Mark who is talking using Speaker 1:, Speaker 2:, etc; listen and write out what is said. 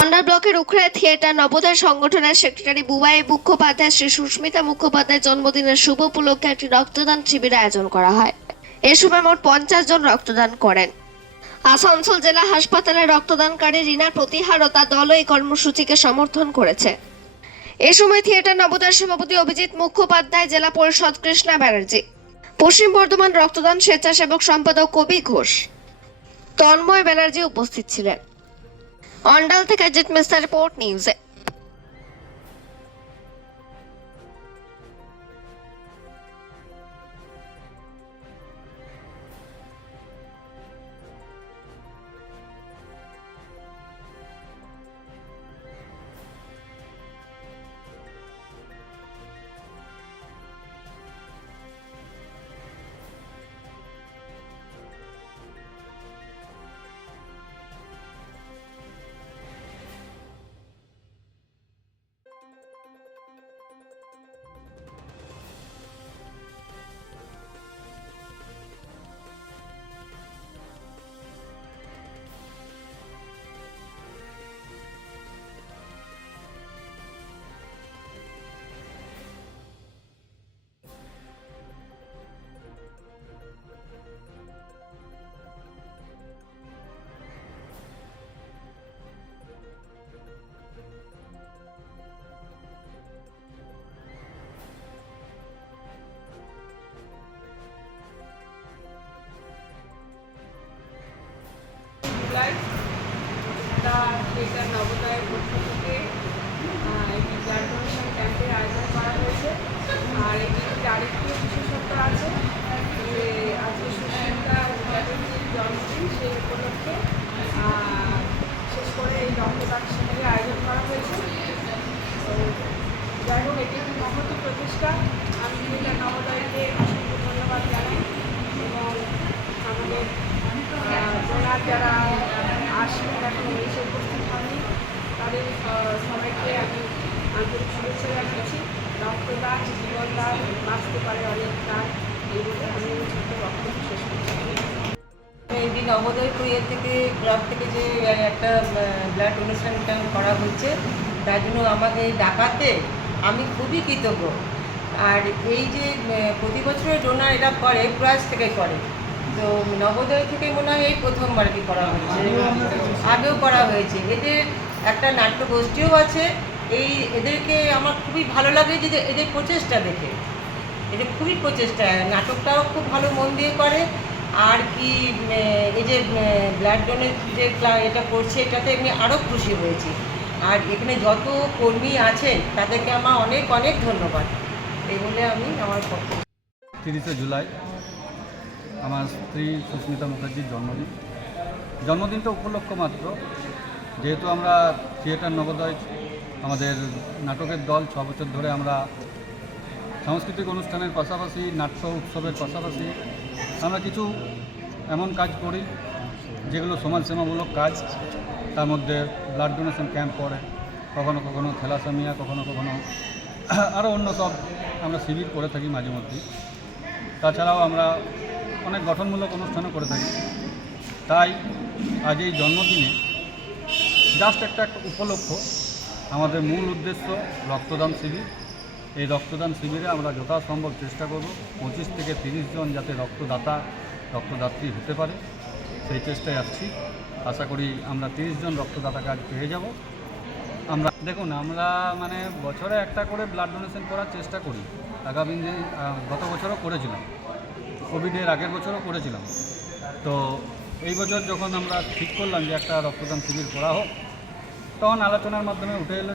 Speaker 1: অন্ডার ব্লকের উখড়ায় থিয়েটার নবোদয় সংগঠনের সেক্রেটারি বুবাই মুখোপাধ্যায় শ্রী সুস্মিতা মুখোপাধ্যায় জন্মদিনের শুভ উপলক্ষে একটি রক্তদান শিবির আয়োজন করা হয়। এ সময় মোট পঞ্চাশ জন রক্তদান করেন। আসানসোল জেলা হাসপাতালে রক্তদানকারী রিনার প্রতিহারও তার দল এই কর্মসূচিকে সমর্থন করেছে। এ সময় থিয়েটার নবোদয় সভাপতি অভিজিৎ মুখোপাধ্যায়, জেলা পরিষদ কৃষ্ণা ব্যানার্জি, পশ্চিম বর্ধমান রক্তদান স্বেচ্ছাসেবক সম্পাদক কবি ঘোষ তন্ময় ব্যানার্জি উপস্থিত ছিলেন। অন্ডাল থেকে জিত মিস্টার রিপোর্ট নিউজে।
Speaker 2: এটা নবদায়ের পক্ষ থেকে ব্লাড ডোনেশন ক্যাম্পের আয়োজন করা হয়েছে। আর এটি আরেকটি বিশেষত্ব আছে যে আজকে সুস্মিতা চ্যাটার্জির জন্মদিন সেই উপলক্ষে আহ, বিশেষ করে এই রক্তদান শিবিরের আয়োজন করা হয়েছে তো যাই হোক এটি একটি মহৎ প্রচেষ্টা আমি এটা নবোদয়কে অসংখ্য ধন্যবাদ জানাই এবং আমাদের ওনার যারা আসবেন এখন এসে উপস্থিত হয়নি তাদের আহ, সবাইকে আমি আন্তরিক শুভেচ্ছা জানাচ্ছি। রক্তদান জীবনদান বাঁচতে পারে অনেক কাজ এই বলে আমি ছোট্ট বক্তব্য শেষ করছি।
Speaker 3: এই দিন নবোদয় কুইয়ের থেকে ক্লাব থেকে যে একটা ব্লাড ক্যাম্প করা হচ্ছে, তার জন্য আমাকে ডাকাতে আমি খুবই কৃতজ্ঞ। আর এই যে প্রতি বছরের ডোনার এটা করে, প্রয়াস থেকে করে। তো নবোদয় থেকে মনে হয় এই প্রথমবার কি করা হয়েছে? আগেও করা হয়েছে। এদের একটা নাট্য গোষ্ঠীও আছে। এই এদেরকে আমার খুবই ভালো লাগে যে এদের প্রচেষ্টা দেখে। এদের খুবই প্রচেষ্টা। নাটকটাও খুব ভালো মন দিয়ে করে। আর কি এই যে ব্লাড ডোনের যে এটা করছে, এটাতে আমি আরও খুশি হয়েছি। আর এখানে যত কর্মী আছেন, তাদেরকে আমার অনেক অনেক ধন্যবাদ। এই বলে আমি আমার পক্ষ
Speaker 4: তিরিশে জুলাই, আমার স্ত্রী সুস্মিতা মুখার্জির জন্মদিন। জন্মদিনটা উপলক্ষ মাত্র। যেহেতু আমরা থিয়েটার নবোদয় আমাদের নাটকের দল, ছ বছর ধরে আমরা সাংস্কৃতিক অনুষ্ঠানের পাশাপাশি, নাট্য উৎসবের পাশাপাশি আমরা কিছু এমন কাজ করি যেগুলো সমাজসেবামূলক কাজ। তার মধ্যে ব্লাড ডোনেশন ক্যাম্প পড়ে, কখনো কখনো থ্যালাসেমিয়া, কখনো কখনো আরও অন্য সব আমরা শিবির করে থাকি মাঝে মধ্যে তাছাড়াও আমরা অনেক গঠনমূলক অনুষ্ঠানও করে থাকি। তাই আজ এই জন্মদিনে জাস্ট একটা একটা উপলক্ষ, আমাদের মূল উদ্দেশ্য রক্তদান শিবির। এই রক্তদান শিবিরে আমরা যথাসম্ভব চেষ্টা করব, পঁচিশ থেকে তিরিশ জন যাতে রক্তদাতা, রক্তদাত্রী হতে পারে, সেই চেষ্টায় আসছি। আশা করি আমরা তিরিশ জন রক্তদাতা কাজ পেয়ে যাব। আমরা, দেখুন, আমরা মানে বছরে একটা করে ব্লাড ডোনেশন করার চেষ্টা করি। আগামী দিনে গত বছরও করেছিলাম। কোভিডের আগের বছরও করেছিলাম। তো এই বছর যখন আমরা ঠিক করলাম যে একটা রক্তদান শিবির করা হোক তখন আলোচনার মাধ্যমে উঠে এলো।